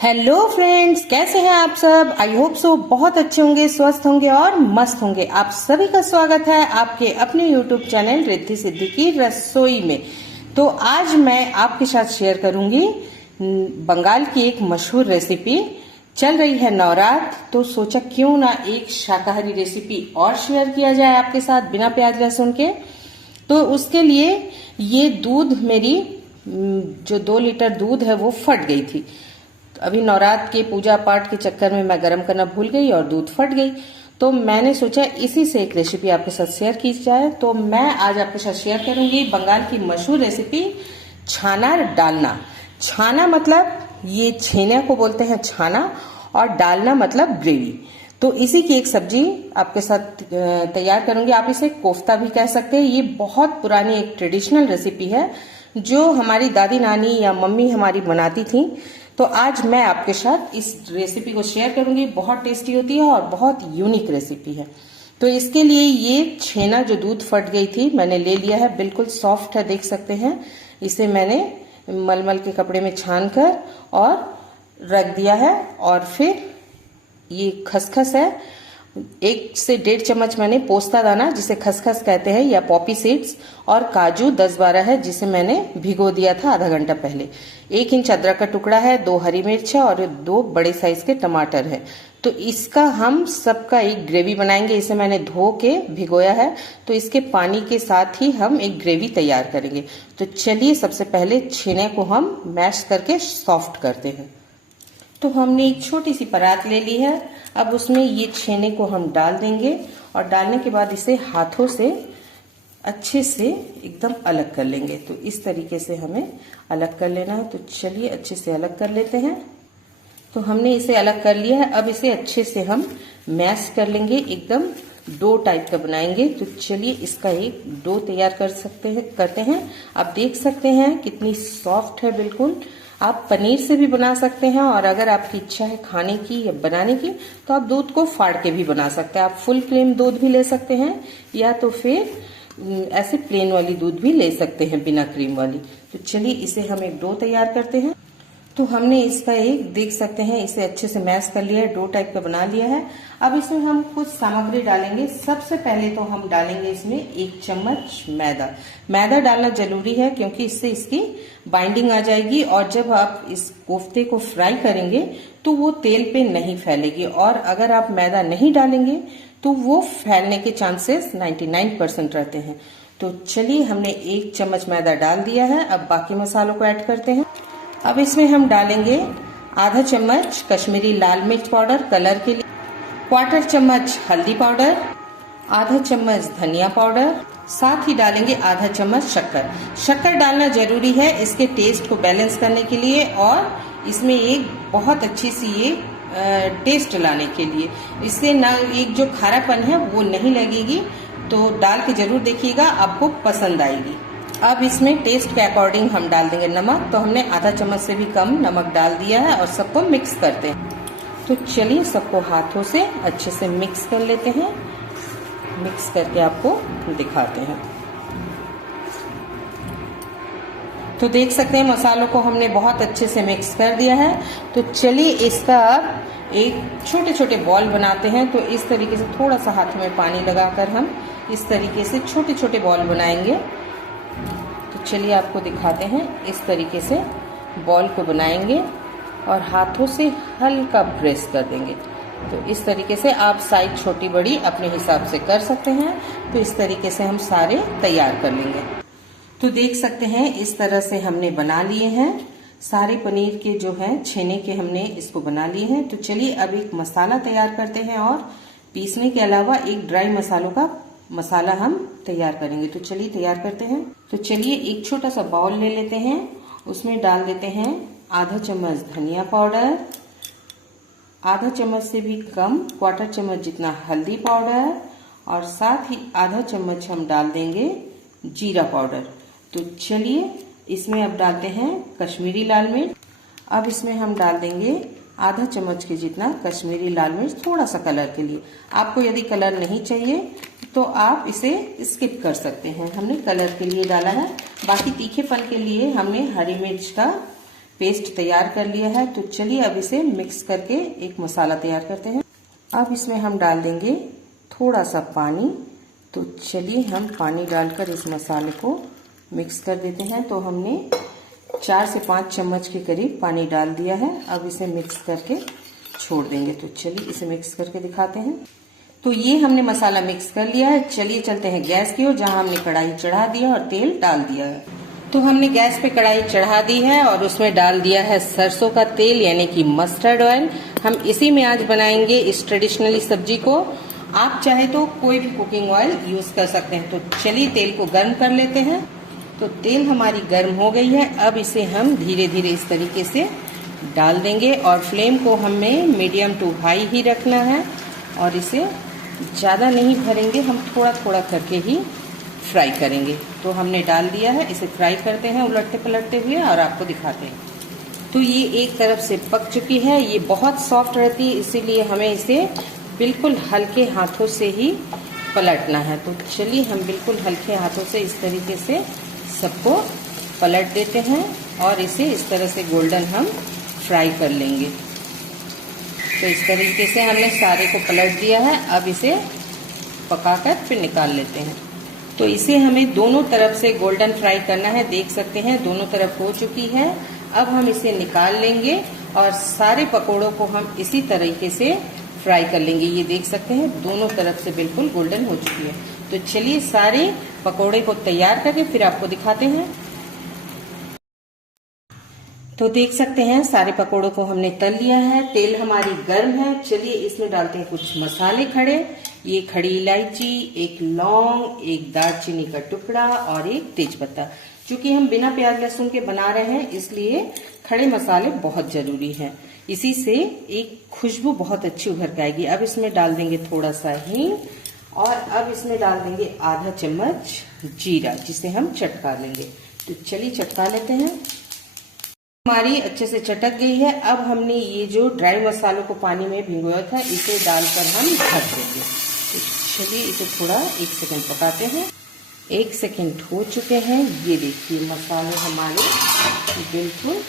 Hello friends, कैसे हैं आप सब। आई होप सो बहुत अच्छे होंगे, स्वस्थ होंगे और मस्त होंगे। आप सभी का स्वागत है आपके अपने यूट्यूब चैनल रिद्धि सिद्धि की रसोई में। तो आज मैं आपके साथ शेयर करूंगी बंगाल की एक मशहूर रेसिपी। चल रही है नवरात्र, तो सोचा क्यों ना एक शाकाहारी रेसिपी और शेयर किया जाए आपके साथ बिना प्याज लहसुन के। तो उसके लिए ये दूध मेरी जो 2 लीटर दूध है वो फट गई थी। अभी नवरात्र के पूजा पाठ के चक्कर में मैं गरम करना भूल गई और दूध फट गई। तो मैंने सोचा इसी से एक रेसिपी आपके साथ शेयर की जाए। तो मैं आज आपके साथ शेयर करूंगी बंगाल की मशहूर रेसिपी छाना डालना। छाना मतलब ये छेने को बोलते हैं छाना, और डालना मतलब ग्रेवी। तो इसी की एक सब्जी आपके साथ तैयार करूंगी। आप इसे कोफ्ता भी कह सकते हैं। ये बहुत पुरानी एक ट्रेडिशनल रेसिपी है जो हमारी दादी नानी या मम्मी हमारी बनाती थी। तो आज मैं आपके साथ इस रेसिपी को शेयर करूंगी। बहुत टेस्टी होती है और बहुत यूनिक रेसिपी है। तो इसके लिए ये छेना जो दूध फट गई थी मैंने ले लिया है, बिल्कुल सॉफ्ट है, देख सकते हैं। इसे मैंने मलमल के कपड़े में छान कर और रख दिया है। और फिर ये खसखस है, 1 से 1.5 चम्मच मैंने पोस्ता दाना जिसे खसखस कहते हैं या पॉपी सीड्स, और काजू 10-12 है जिसे मैंने भिगो दिया था आधा घंटा पहले। 1 इंच अदरक का टुकड़ा है, 2 हरी मिर्च है और 2 बड़े साइज के टमाटर है। तो इसका हम सबका एक ग्रेवी बनाएंगे। इसे मैंने धो के भिगोया है, तो इसके पानी के साथ ही हम एक ग्रेवी तैयार करेंगे। तो चलिए सबसे पहले छेने को हम मैश करके सॉफ्ट करते हैं। तो हमने एक छोटी सी परात ले ली है। अब उसमें ये छेने को हम डाल देंगे और डालने के बाद इसे हाथों से अच्छे से एकदम अलग कर लेंगे। तो इस तरीके से हमें अलग कर लेना है। तो चलिए अच्छे से अलग कर लेते हैं। तो हमने इसे अलग कर लिया है। अब इसे अच्छे से हम मैश कर लेंगे, एकदम डो टाइप का बनाएंगे। तो चलिए इसका एक डो तैयार करते हैं। आप देख सकते हैं कितनी सॉफ्ट है बिल्कुल। आप पनीर से भी बना सकते हैं, और अगर आपकी इच्छा है खाने की या बनाने की तो आप दूध को फाड़ के भी बना सकते हैं। आप फुल क्रीम दूध भी ले सकते हैं या तो फिर ऐसे प्लेन वाली दूध भी ले सकते हैं बिना क्रीम वाली। तो चलिए इसे हम एक डो तैयार करते हैं। तो हमने इसका एक देख सकते हैं इसे अच्छे से मैश कर लिया है, डो टाइप का बना लिया है। अब इसमें हम कुछ सामग्री डालेंगे। सबसे पहले तो हम डालेंगे इसमें 1 चम्मच मैदा। मैदा डालना जरूरी है क्योंकि इससे इसकी बाइंडिंग आ जाएगी, और जब आप इस कोफ्ते को फ्राई करेंगे तो वो तेल पे नहीं फैलेगी। और अगर आप मैदा नहीं डालेंगे तो वो फैलने के चांसेस 99% रहते हैं। तो चलिए हमने 1 चम्मच मैदा डाल दिया है। अब बाकी मसालों को ऐड करते हैं। अब इसमें हम डालेंगे आधा चम्मच कश्मीरी लाल मिर्च पाउडर कलर के लिए, 1/4 चम्मच हल्दी पाउडर, आधा चम्मच धनिया पाउडर, साथ ही डालेंगे आधा चम्मच शक्कर। शक्कर डालना जरूरी है इसके टेस्ट को बैलेंस करने के लिए, और इसमें एक बहुत अच्छी सी ये टेस्ट लाने के लिए। इससे ना एक जो खारापन है वो नहीं लगेगी। तो डाल के जरूर देखिएगा, आपको पसंद आएगी। अब इसमें टेस्ट के अकॉर्डिंग हम डाल देंगे नमक। तो हमने आधा चम्मच से भी कम नमक डाल दिया है और सबको मिक्स करते हैं। तो चलिए सबको हाथों से अच्छे से मिक्स कर लेते हैं। मिक्स करके आपको दिखाते हैं। तो देख सकते हैं मसालों को हमने बहुत अच्छे से मिक्स कर दिया है। तो चलिए इसका एक छोटे छोटे बॉल बनाते हैं। तो इस तरीके से थोड़ा सा हाथ में पानी लगाकर हम इस तरीके से छोटे छोटे बॉल बनाएंगे। तो चलिए आपको दिखाते हैं। इस तरीके से बॉल को बनाएंगे और हाथों से हल्का प्रेस कर देंगे। तो इस तरीके से आप साइज छोटी बड़ी अपने हिसाब से कर सकते हैं। तो इस तरीके से हम सारे तैयार कर लेंगे। तो देख सकते हैं इस तरह से हमने बना लिए हैं सारे पनीर के जो है छेने के, हमने इसको बना लिए हैं। तो चलिए अब एक मसाला तैयार करते हैं, और पीसने के अलावा एक ड्राई मसालों का मसाला हम तैयार करेंगे। तो चलिए तैयार करते हैं। तो चलिए एक छोटा सा बाउल ले लेते हैं। उसमें डाल देते हैं आधा चम्मच धनिया पाउडर, आधा चम्मच से भी कम 1/4 चम्मच जितना हल्दी पाउडर, और साथ ही आधा चम्मच हम डाल देंगे जीरा पाउडर। तो चलिए इसमें अब डालते हैं कश्मीरी लाल मिर्च। अब इसमें हम डाल देंगे आधा चम्मच के जितना कश्मीरी लाल मिर्च, थोड़ा सा कलर के लिए। आपको यदि कलर नहीं चाहिए तो आप इसे स्किप कर सकते हैं। हमने कलर के लिए डाला है। बाकी तीखेपन के लिए हमने हरी मिर्च का पेस्ट तैयार कर लिया है। तो चलिए अब इसे मिक्स करके एक मसाला तैयार करते हैं। अब इसमें हम डाल देंगे थोड़ा सा पानी। तो चलिए हम पानी डालकर इस मसाले को मिक्स कर देते हैं। तो हमने 4 से 5 चम्मच के करीब पानी डाल दिया है। अब इसे मिक्स करके छोड़ देंगे। तो चलिए इसे मिक्स करके दिखाते हैं। तो ये हमने मसाला मिक्स कर लिया है। चलिए चलते हैं गैस की ओर, जहां हमने कढ़ाई चढ़ा दिया और तेल डाल दिया है। तो हमने गैस पे कढ़ाई चढ़ा दी है और उसमें डाल दिया है सरसों का तेल यानी कि मस्टर्ड ऑयल। हम इसी में आज बनाएंगे इस ट्रेडिशनली सब्जी को। आप चाहे तो कोई भी कुकिंग ऑयल यूज कर सकते हैं। तो चलिए तेल को गर्म कर लेते हैं। तो तेल हमारी गर्म हो गई है। अब इसे हम धीरे धीरे इस तरीके से डाल देंगे और फ्लेम को हमें मीडियम टू हाई ही रखना है और इसे ज्यादा नहीं भरेंगे, हम थोड़ा थोड़ा करके ही फ्राई करेंगे। तो हमने डाल दिया है, इसे फ्राई करते हैं उलटते पलटते हुए और आपको दिखाते हैं। तो ये एक तरफ से पक चुकी है। ये बहुत सॉफ्ट रहती है, इसीलिए हमें इसे बिल्कुल हल्के हाथों से ही पलटना है। तो चलिए हम बिल्कुल हल्के हाथों से इस तरीके से सबको पलट देते हैं और इसे इस तरह से गोल्डन हम फ्राई कर लेंगे। तो इस तरीके से हमने सारे को पलट दिया है। अब इसे पकाकर फिर निकाल लेते हैं। तो इसे हमें दोनों तरफ से गोल्डन फ्राई करना है। देख सकते हैं दोनों तरफ हो चुकी है। अब हम इसे निकाल लेंगे और सारे पकोड़ों को हम इसी तरीके से फ्राई कर लेंगे। ये देख सकते हैं दोनों तरफ से बिल्कुल गोल्डन हो चुकी है। तो चलिए सारे पकोड़े को तैयार करके फिर आपको दिखाते हैं। तो देख सकते हैं सारे पकोड़ों को हमने तल लिया है। तेल हमारी गर्म है। चलिए इसमें डालते हैं कुछ मसाले खड़े। ये खड़ी इलायची, एक लौंग, एक दालचीनी का टुकड़ा और एक तेजपत्ता। चूंकि हम बिना प्याज लहसुन के बना रहे हैं इसलिए खड़े मसाले बहुत जरूरी हैं। इसी से एक खुशबू बहुत अच्छी उभर के आएगी। अब इसमें डाल देंगे थोड़ा सा हींग और अब इसमें डाल देंगे आधा चम्मच जीरा, जिसे हम चटका लेंगे। तो चलिए चटका लेते हैं। हमारी अच्छे से चटक गई है। अब हमने ये जो ड्राई मसालों को पानी में भिगोया था इसे डालकर हम ढक देंगे। तो चलिए इसे थोड़ा 1 सेकंड पकाते हैं। 1 सेकंड हो चुके हैं। ये देखिए मसाले हमारे बिल्कुल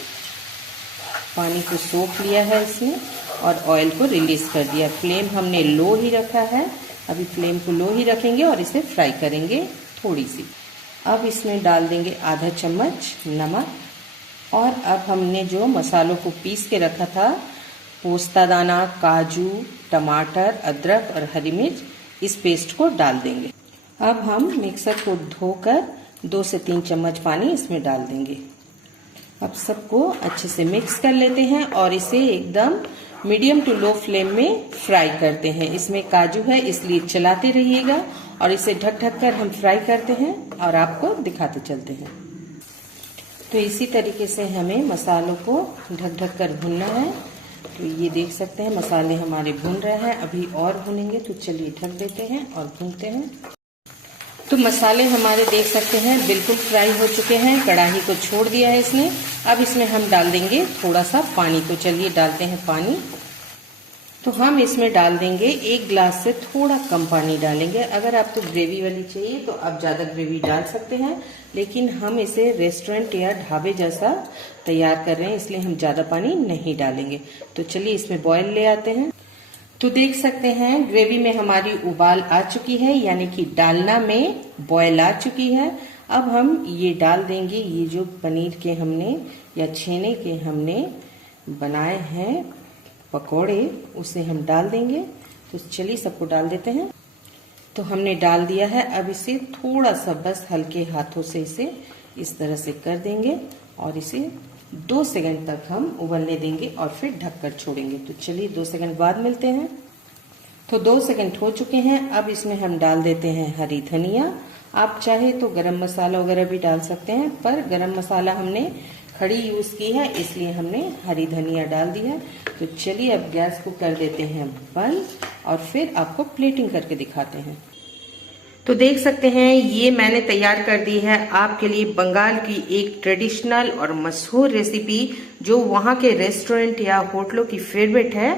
पानी को सोख लिया है इसने और ऑयल को रिलीज कर दिया। फ्लेम हमने लो ही रखा है। अभी फ्लेम को लो ही रखेंगे और इसे फ्राई करेंगे थोड़ी सी। अब इसमें डाल देंगे आधा चम्मच नमक और अब हमने जो मसालों को पीस के रखा था, पोस्ता दाना, काजू, टमाटर, अदरक और हरी मिर्च, इस पेस्ट को डाल देंगे। अब हम मिक्सर को धोकर 2 से 3 चम्मच पानी इसमें डाल देंगे। अब सबको अच्छे से मिक्स कर लेते हैं और इसे एकदम मीडियम टू लो फ्लेम में फ्राई करते हैं। इसमें काजू है इसलिए चलाते रहिएगा और इसे ढक ढक कर हम फ्राई करते हैं और आपको दिखाते चलते हैं। तो इसी तरीके से हमें मसालों को ढक ढक कर भूनना है। तो ये देख सकते हैं मसाले हमारे भून रहे हैं, अभी और भूनेंगे। तो चलिए ढक देते हैं और भूनते हैं। तो मसाले हमारे देख सकते हैं बिल्कुल फ्राई हो चुके हैं। कढ़ाई को छोड़ दिया है इसने। अब इसमें हम डाल देंगे थोड़ा सा पानी। तो चलिए डालते हैं पानी। तो हम इसमें डाल देंगे 1 गिलास से थोड़ा कम पानी डालेंगे। अगर आपको ग्रेवी वाली चाहिए तो आप ज्यादा ग्रेवी डाल सकते हैं, लेकिन हम इसे रेस्टोरेंट या ढाबे जैसा तैयार कर रहे हैं इसलिए हम ज्यादा पानी नहीं डालेंगे। तो चलिए इसमें बॉयल ले आते हैं। तो देख सकते हैं ग्रेवी में हमारी उबाल आ चुकी है, यानी कि डालना में बॉयल आ चुकी है। अब हम ये डाल देंगे, ये जो पनीर के हमने या छेने के हमने बनाए हैं पकोड़े, उसे हम डाल देंगे। तो चलिए सबको डाल देते हैं। तो हमने डाल दिया है। अब इसे थोड़ा सा बस हल्के हाथों से इसे इस तरह से कर देंगे और इसे 2 सेकंड तक हम उबलने देंगे और फिर ढककर छोड़ेंगे। तो चलिए 2 सेकंड बाद मिलते हैं। तो 2 सेकंड हो चुके हैं। अब इसमें हम डाल देते हैं हरी धनिया। आप चाहे तो गरम मसाला वगैरह भी डाल सकते हैं, पर गरम मसाला हमने खड़ी यूज की है इसलिए हमने हरी धनिया डाल दी है। तो चलिए अब गैस को कर देते हैं बंद और फिर आपको प्लेटिंग करके दिखाते हैं। तो देख सकते हैं ये मैंने तैयार कर दी है आपके लिए बंगाल की एक ट्रेडिशनल और मशहूर रेसिपी, जो वहाँ के रेस्टोरेंट या होटलों की फेवरेट है,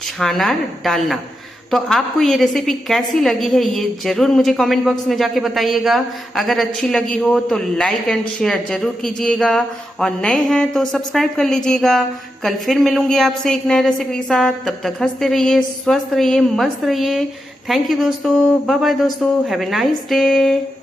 छाना डालना। तो आपको ये रेसिपी कैसी लगी है ये जरूर मुझे कमेंट बॉक्स में जाके बताइएगा। अगर अच्छी लगी हो तो लाइक एंड शेयर जरूर कीजिएगा और नए हैं तो सब्सक्राइब कर लीजिएगा। कल फिर मिलूंगी आपसे एक नए रेसिपी के साथ। तब तक हंसते रहिए, स्वस्थ रहिए, मस्त रहिए। थैंक यू दोस्तों, बाय बाय दोस्तों, हैव ए नाइस डे।